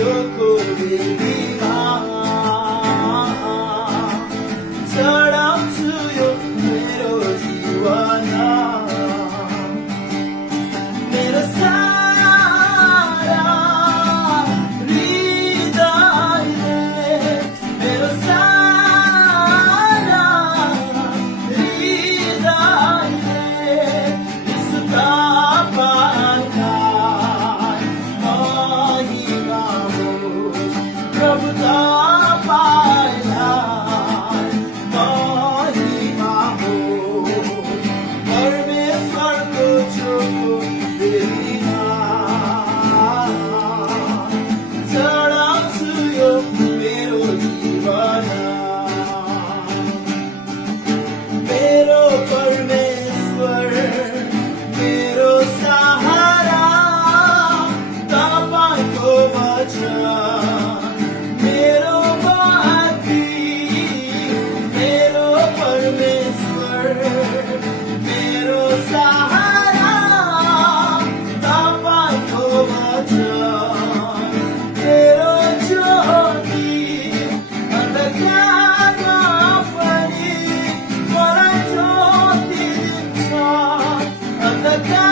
चोखो बेदीमा चढाउँछु यो मेरो जीवन मेरो सारा हृदयले मेरो सारा हृदयले यीशु तपाईँलाई महिमा होस् प्रभु तपाईँलाई महिमा होस् परमेश्वरको चोखो बेदीमा चढाउँछु यो मेरो जीवन मेरो परमेश्वर मेरो सहारा तपाईँको वचन मेरो माथि मेरो परमेश्वर मेरो सहारा तपाईँको वचन मेरो ज्योति अन्धकारमा पनि मलाई ज्योति दिन्छ अन्धकार